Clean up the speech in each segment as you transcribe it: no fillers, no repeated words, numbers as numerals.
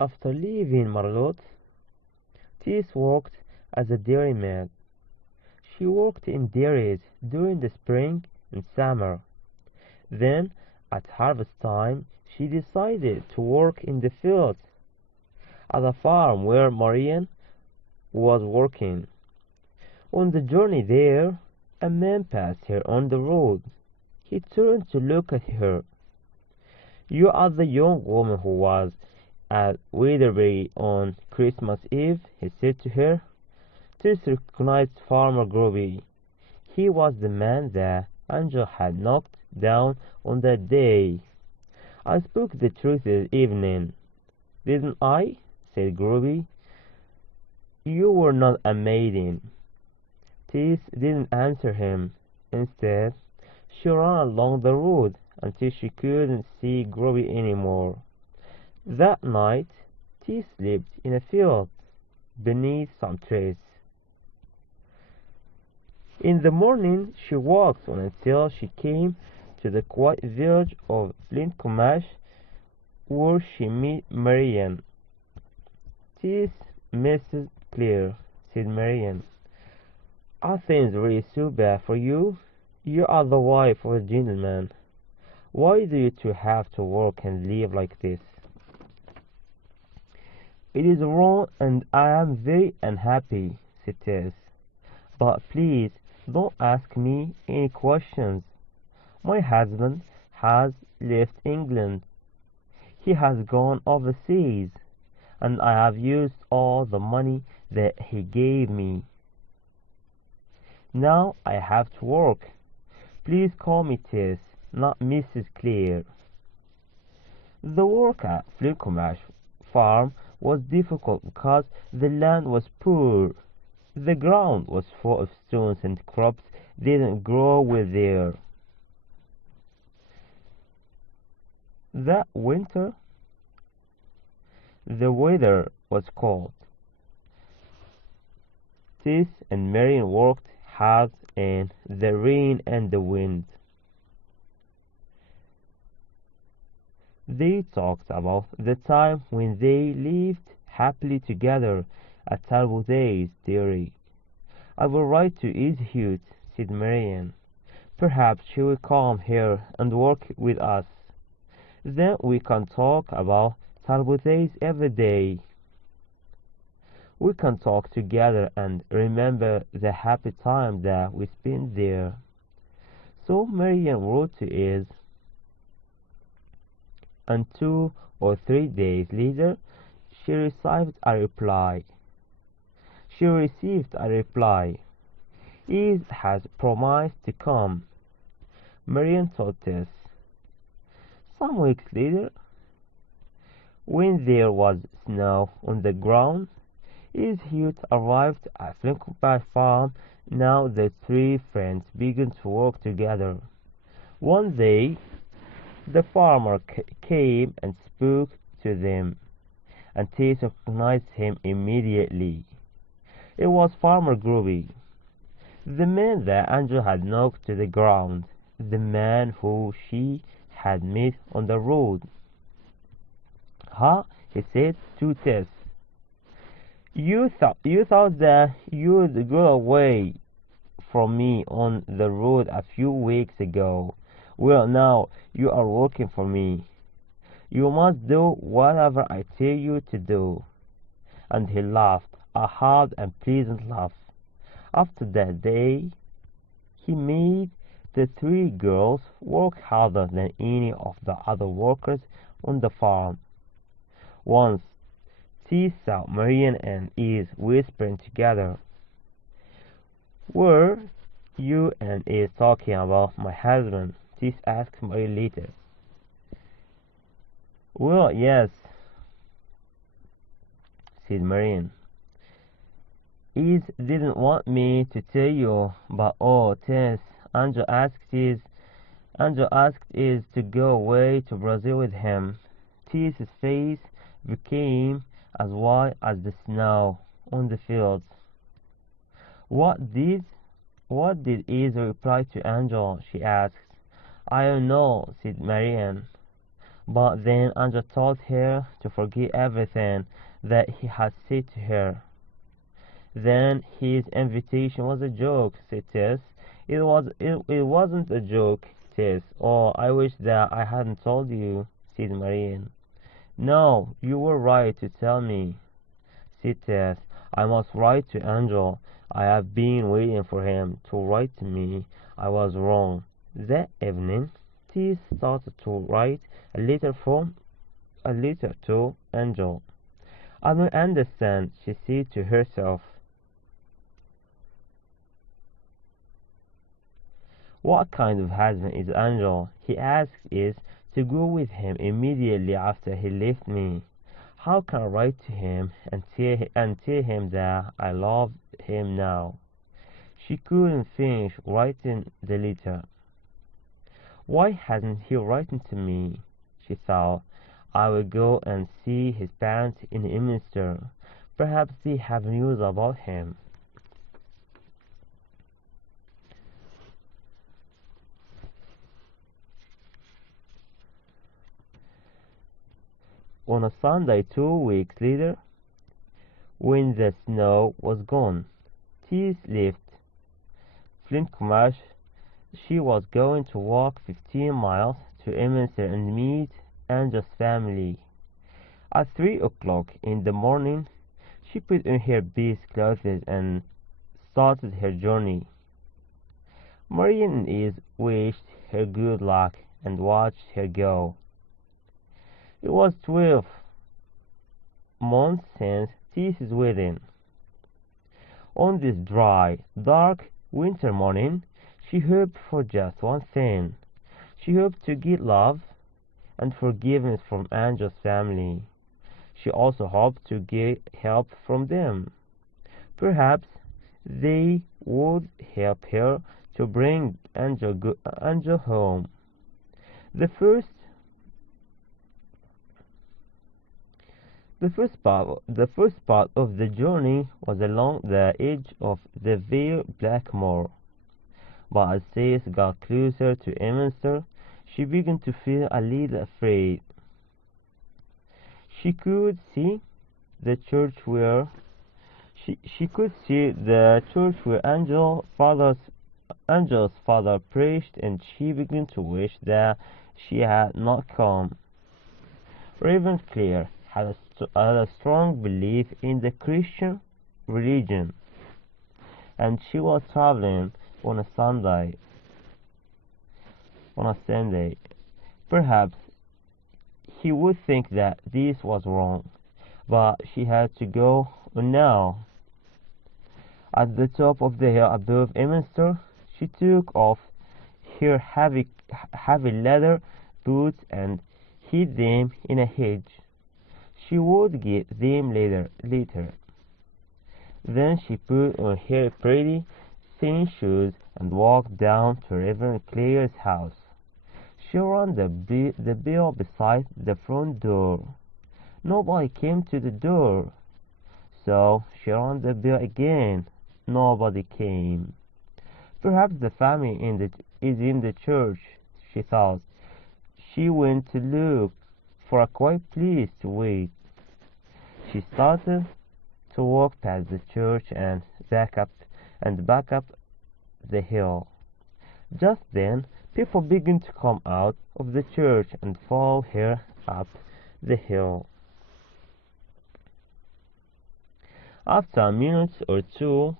After leaving Margot, Tess worked as a dairymaid. She worked in dairies during the spring and summer. Then, at harvest time, she decided to work in the fields at a farm where Marian was working. On the journey there, a man passed her on the road. He turned to look at her. "You are the young woman who was at Weatherbury on Christmas Eve," he said to her. Tess recognized Farmer Groby. He was the man that Angel had knocked down on that day. "I spoke the truth this evening, didn't I?" said Groby. "You were not a maiden." Tess didn't answer him. Instead, she ran along the road until she couldn't see Groby anymore. That night, Tess slept in a field beneath some trees. In the morning, she walked on until she came to the quiet village of Flintcomash, where she met Marian. "Tess, Mrs. Clare," said Marian, "are things really so bad for you? You are the wife of a gentleman. Why do you two have to work and live like this?" "It is wrong, and I am very unhappy," said Tess. "But please don't ask me any questions. My husband has left England. He has gone overseas, and I have used all the money that he gave me. Now I have to work. Please call me Tess, not Mrs. Clare." The work at Flintcomash farm was difficult because the land was poor. The ground was full of stones and crops didn't grow well there. That winter, the weather was cold. Tess and Marian worked hard in the rain and the wind. They talked about the time when they lived happily together at Tarbotay's dairy. "I will write to Edith," said Marian. "Perhaps she will come here and work with us. Then we can talk about Tarbotay's every day. We can talk together and remember the happy time that we spent there." So Marian wrote to Edith, and 2 or 3 days later she received a reply. "Edith has promised to come," Marian told Tess. Some weeks later, when there was snow on the ground, Edith arrived at Flintcomash farm. Now the three friends began to work together. One day, the farmer came and spoke to them, and Tess recognized him immediately. It was Farmer Groby, the man that Angel had knocked to the ground, the man who she had met on the road. "Ha," he said to Tess. You thought that you'd go away from me on the road a few weeks ago. Well, now you are working for me. You must do whatever I tell you to do." And he laughed, a hard and pleasant laugh. After that day, he made the three girls work harder than any of the other workers on the farm. Once, Tess saw Marian and Edith whispering together. "Were you and Edith talking about my husband?" Tess asked Marian later. "Well, yes," said Marian. "Edith didn't want me to tell you, but oh, Tess, Angel asked Edith to go away to Brazil with him." Tess's face became as white as the snow on the fields. What did Edith reply to Angel?" she asked. "I don't know," said Marian. But then Angel told her to forget everything that he had said to her. Then his invitation was a joke, said Tess. It wasn't a joke, Tess. Oh, I wish that I hadn't told you, said Marian. No, you were right to tell me, said Tess. I must write to Angel. I have been waiting for him to write to me. I was wrong. That evening, Tess started to write a letter to Angel. I don't understand, she said to herself. What kind of husband is Angel? He asks is to go with him immediately after he left me. How can I write to him and tell him that I love him now? She couldn't finish writing the letter. Why hasn't he written to me? She thought. I will go and see his parents in Minster. Perhaps they have news about him. On a Sunday 2 weeks later, when the snow was gone, Tess left Flintcomb. She was going to walk 15 miles to Eminster and meet Angel's family. At 3 o'clock in the morning, she put on her best clothes and started her journey. Marian and Eve wished her good luck and watched her go. It was 12 months since Tess's wedding. On this dry, dark winter morning, she hoped for just one thing. She hoped to get love and forgiveness from Angel's family. She also hoped to get help from them. Perhaps they would help her to bring Angel home. The first The first part of the journey was along the edge of the Vale Blackmore, but as Tess got closer to Eminster, she began to feel a little afraid. She could see the church where Angel's father preached, and she began to wish that she had not come. Reverend Clare had a strong belief in the Christian religion, and she was traveling on a Sunday. Perhaps he would think that this was wrong, but she had to go now. At the top of the hill above Eminster, she took off her heavy leather boots and hid them in a hedge. She would get them later. Then she put on her pretty thin shoes and walked down to Reverend Clare's house. She rang the bell beside the front door. Nobody came to the door. So she rang the bell again. Nobody came. Perhaps the family is in the church, she thought. She went to look for a quiet place to wait. She started to walk past the church and back up the hill. Just then, people began to come out of the church and follow her up the hill. After a minute or two,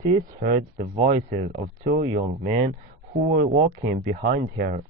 Tess heard the voices of two young men who were walking behind her.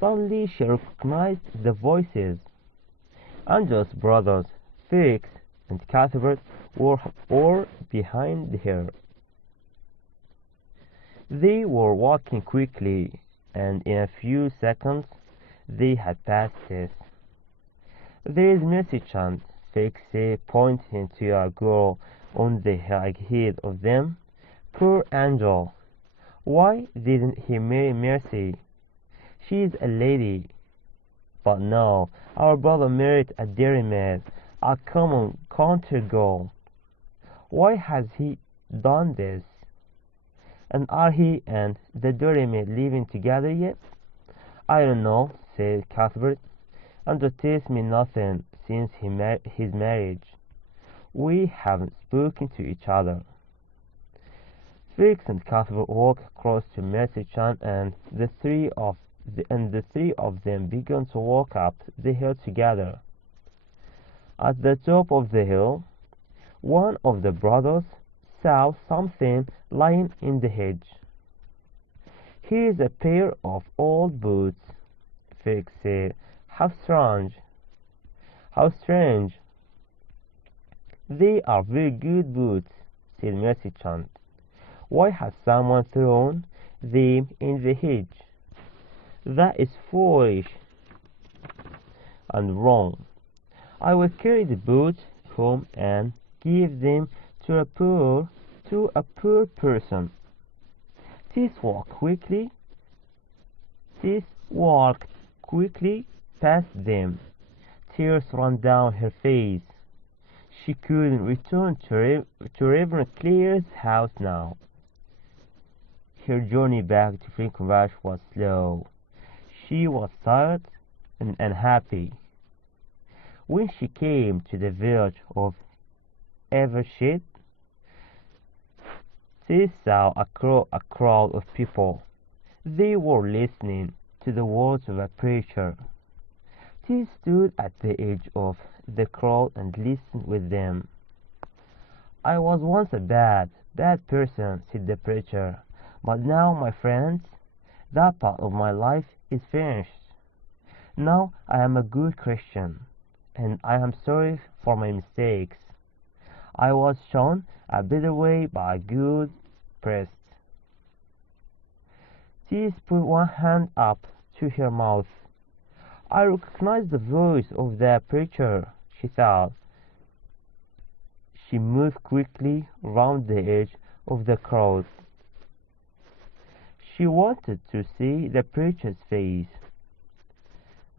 Suddenly she recognized the voices. Angel's brothers, Felix and Cuthbert, were behind her. They were walking quickly, and in a few seconds they had passed Tess. "There is Mercy Chant," Felix said, pointing to a girl on the ahead of them. "Poor Angel! Why didn't he marry Mercy? She's a lady." "But no, our brother married a dairymaid, a common country girl. Why has he done this? And are he and the dairymaid living together yet?" "I don't know," said Cuthbert. And it tells me nothing since his marriage. We haven't spoken to each other. Felix and Cuthbert walked across to Mercy Chan, and the three of them began to walk up the hill together. At the top of the hill, one of the brothers saw something lying in the hedge. "Here's a pair of old boots," Felix said. "How strange! How strange!" "They are very good boots," said Mercy Chan. "Why has someone thrown them in the hedge? That is foolish and wrong. I will carry the boots home and give them to a poor person." Tess walked quickly past them. Tears ran down her face. She couldn't return to Reverend Clare's house now. Her journey back to Frankenwash was slow. She was tired and unhappy. When she came to the village of Evershed, she saw a crowd of people. They were listening to the words of a preacher. She stood at the edge of the crowd and listened with them. "I was once a bad person," said the preacher. "But now, my friends, that part of my life is finished. Now I am a good Christian, and I am sorry for my mistakes. I was shown a better way by a good priest." She put one hand up to her mouth. "I recognize the voice of the preacher," she thought. She moved quickly round the edge of the crowd. She wanted to see the preacher's face.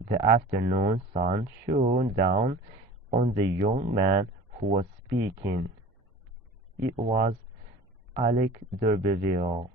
The afternoon sun shone down on the young man who was speaking. It was Alec d'Urberville.